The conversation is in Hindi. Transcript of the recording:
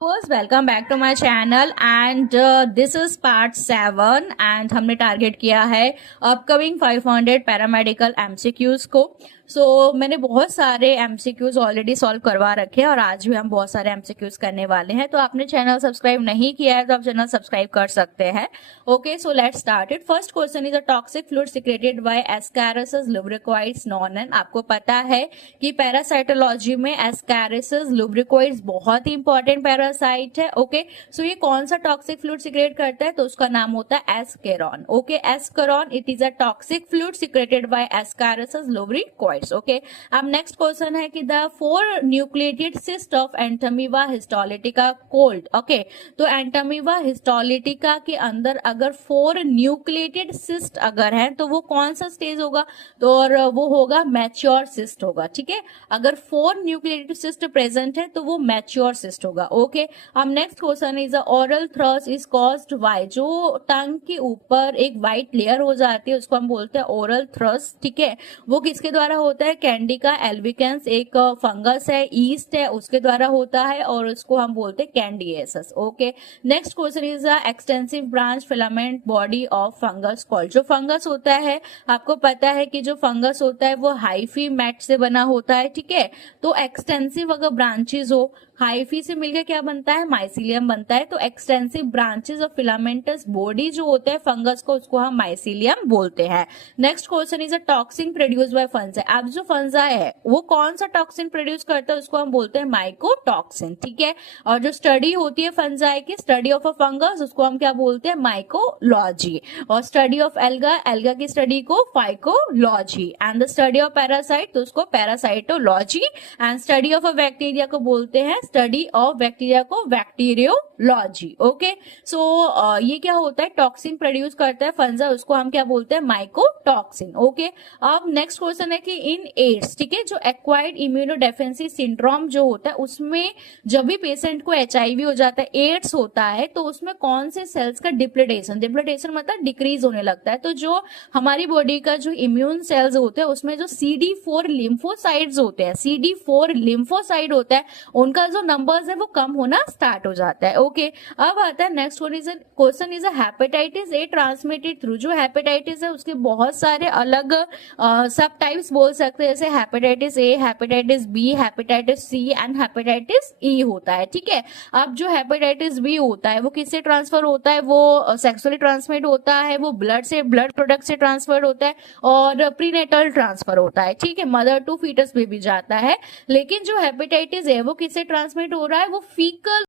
First welcome back to my channel and this is part 7 and हमने टारगेट किया है अपकमिंग 500 पैरामेडिकल एमसीक्यूज को। मैंने बहुत सारे एमसीक्यूज ऑलरेडी सॉल्व करवा रखे हैं और आज भी हम बहुत सारे एमसीक्यूज करने वाले हैं। तो आपने चैनल सब्सक्राइब नहीं किया है तो आप चैनल सब्सक्राइब कर सकते हैं। Okay, so let's start it. First question is a toxic fluid secreted by Ascaris lumbricoides known as. आपको पता है कि पैरासाइटोलॉजी में एस्कैरिसीस लुब्रिकोइड्स बहुत ही इंपॉर्टेंट पैरासाइट है। ओके, सो ये कौन सा टॉक्सिक फ्लूइड सिक्रेट करता है? तो उसका नाम होता है ascaron. Okay, ascaron it is a toxic fluid secreted by Ascaris lumbricoides. Okay, अब नेक्स्ट क्वेश्चन है कि the 4 nucleated cyst of Entamoeba histolytica called. Okay, तो एंटामीबा हिस्टोलिटिका के अंदर अगर 4 न्यूक्लिएटेड सिस्ट अगर है तो वो कौन सा स्टेज होगा? तो और वो होगा मैच्योर सिस्ट होगा। ठीक है, अगर 4 न्यूक्लिएटेड सिस्ट प्रेजेंट है तो वो मैच्योर सिस्ट होगा। ओके, अब next question is oral thrust is caused by. जो टंग के ऊपर एक व्हाइट लेयर हो जाती है उसको हम बोलते हैं ओरल थ्रस्ट। ठीक है, वो किसके द्वारा होता है? कैंडिका एल्बिकेंस एक फंगस है, ईस्ट है, उसके द्वारा होता है और उसको हम बोलते हैं candidiasis. Okay, next question is a extensive branch filament body of fungus called. जो फंगस होता है, आपको पता है कि जो फंगस होता है वो हाइफी मैट से बना होता है। ठीक है, तो एक्सटेंसिव अगर ब्रांचेस हो, हाइफी से मिलकर क्या बनता है? माइसिलियम बनता है। तो extensive branches of filamentous body जो होते हैं फंगस को, उसको हम माइसिलियम बोलते हैं। Next question is a toxin produce by fungi. अब जो फंजाई है वो कौन सा टॉक्सिन प्रोड्यूस करता है? उसको हम बोलते हैं माइकोटॉक्सिन। ठीक है, और जो स्टडी होती है फंजाई की, स्टडी ऑफ अ फंगस, उसको हम क्या बोलते हैं? माइकोलॉजी। और स्टडी ऑफ एल्गा, एल्गा की स्टडी को phycology. And the study of parasite, तो उसको parasitology. And study of a bacteria को बोलते हैं, स्टडी ऑफ बैक्टीरिया को बैक्टीरियोलॉजी। ओके, सो ये क्या होता है? टॉक्सिन प्रोड्यूस करता है फंजा, उसको हम क्या बोलते हैं? माइकोटॉक्सिन। ओके, अब नेक्स्ट क्वेश्चन है कि इन एड्स, ठीक है, जो एक्वायर्ड इम्यूनोडेफिशिएंसी सिंड्रोम जो होता है उसमें जब भी पेशेंट को एचआईवी हो जाता है, एड्स होता है, तो उसमें कौन से सेल्स का डिप्लीटेशन, डिप्लीटेशन मतलब डिक्रीज होने लगता है। तो जो हमारी बॉडी का जो इम्यून सेल्स होते हैं उसमें जो CD4 लिम्फोसाइट्स होते हैं, CD4 लिम्फोसाइट होता है, उनका जो नंबर्स है वो कम होना स्टार्ट हो जाता है। ओके, अब आता है next question is hepatitis A transmitted through. जो हेपेटाइटिस है उसके बहुत सारे अलग सब टाइप्स बोल सकते हैं, जैसे hepatitis A, hepatitis B, hepatitis C and hepatitis E होता है। ठीक है, अब जो हेपेटाइटिस बी होता है वो किससे ट्रांसफर होता है? वो सेक्सुअली ट्रांसमिट होता है, वो ब्लड से, ब्लड प्रोडक्ट से ट्रांसफर होता है और प्रीनेटल ट्रांसफर होता है। ठीक है, मदर टू फीटस में भी जाता है। लेकिन जो हेपेटाइटिस है वो किससे ट्रांसमिट हो रहा है? वो फीकल